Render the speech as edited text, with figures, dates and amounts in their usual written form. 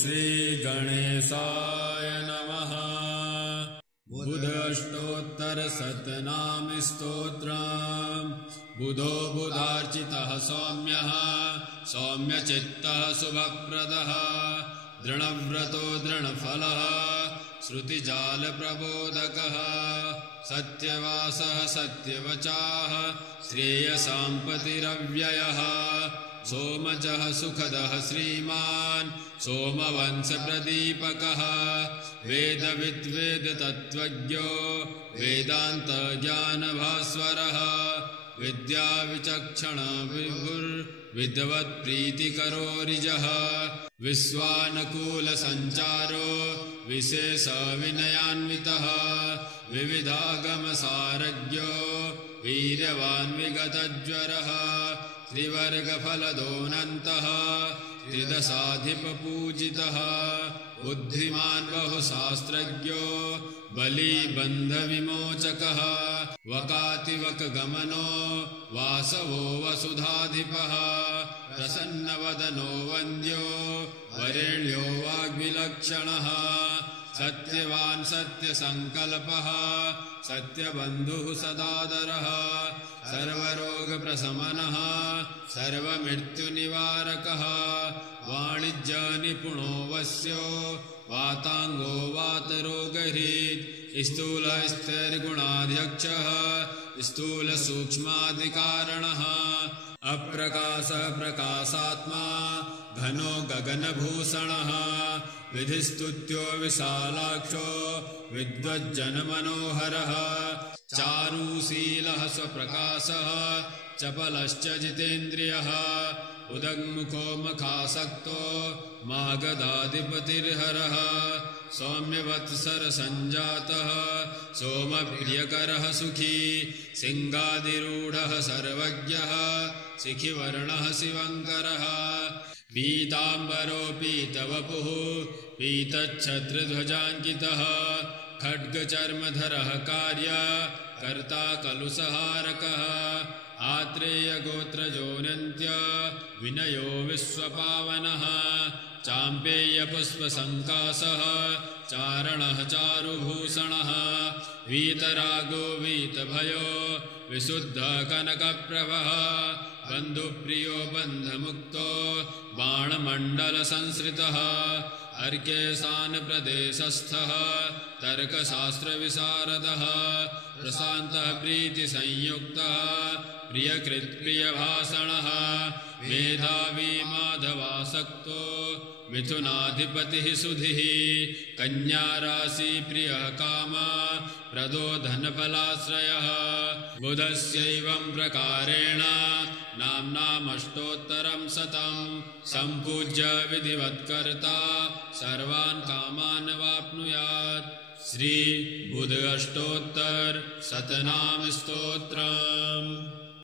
श्रीगणेशाय नमः। बुधाष्टोत्तरशतनामस्तोत्रम्। बुधो बुधार्चितः सौम्यः, सौम्यचित्तः शुभप्रदः, दृढव्रतो दृढफलः, श्रुतिजालप्रबोधकः, सत्यवासः सत्यवचाः, श्रेयसाम्पतिरव्ययः, सोमजः सुखदः श्रीमान्, सोमवंशप्रदीपकः, वेदविद्वेदतत्त्वज्ञो, वेदान्तज्ञानभास्वरः, विद्याविचक्षण विद्वत्प्रीतिकरो ऋजः, विश्वानुकूलसञ्चारो विशेषविनयान्वितः, विविधागमसारज्ञो वीर्यवान् विगतज्वरः, त्रिवर्गफलदोऽनन्तः, त्रिदशाधिपपूजितः, बुद्धिमान् बहुशास्त्रज्ञो बलिबन्धविमोचकः, वकातिवकगमनो वासवो वसुधाधिपः, प्रसन्नवदनो वन्द्यो वरेण्यो वाग्विलक्षणः, सत्यवान् सत्यसङ्कल्पः, सत्यबन्धुः सदादरः, सर्वरोगप्रशमनः, सर्वमृत्युनिवारकः, वाणिज्यनिपुणो वश्यो वाताङ्गो वातरोगहृत्, स्थूलस्थिरगुणाध्यक्षः, स्थूलसूक्ष्मादिकारणः, अप्रकाशः प्रकाशात्मा, घनो गगनभूषणः, विधिस्तुत्यो विशालाक्षो विद्वज्जनमनोहरः, चारुशीलः स्वप्रकाशः, चपलश्च जितेन्द्रियः, उदग्मुखो मखासक्तो मागधाधिपतिर्हरः, सौम्यवत्सरसञ्जातः, सोमप्रियकरः सुखी, सिंहादिरूढः सर्वज्ञः, शिखिवर्णः शिवङ्करः, पीताम्बरो पीतवपुः, पीतच्छत्रध्वजाङ्कितः, खड्गचर्मधरः कार्यकर्ता कलुषहारकः, आत्रेयगोत्रजोऽनन्त्य विनयो विश्वपावनः, चाम्पेयपुष्पसङ्कासः, चारणः चारुभूषणः, वीतरागो वीतभयो विशुद्धकनकप्रभः, बन्धुप्रियो बन्धमुक्तो बाणमण्डलसंश्रितः, अर्केशानप्रदेशस्थः तर्कशास्त्रविशारदः, प्रशान्तः प्रीतिसंयुक्तः, प्रियकृत्प्रियभाषणः, मेधावी माधवासक्तो मिथुनाधिपतिः सुधिः, कन्याराशि प्रियः कामा प्रदो धनफलाश्रयः, बुधस्यैवं प्रकारेण नाम्नामष्टोत्तरं शतम्, सम्पूज्य विधिवत्कर्ता सर्वान् कामान् वाप्नुयात्। श्री बुध अष्टोत्तर शतनाम स्तोत्रम्।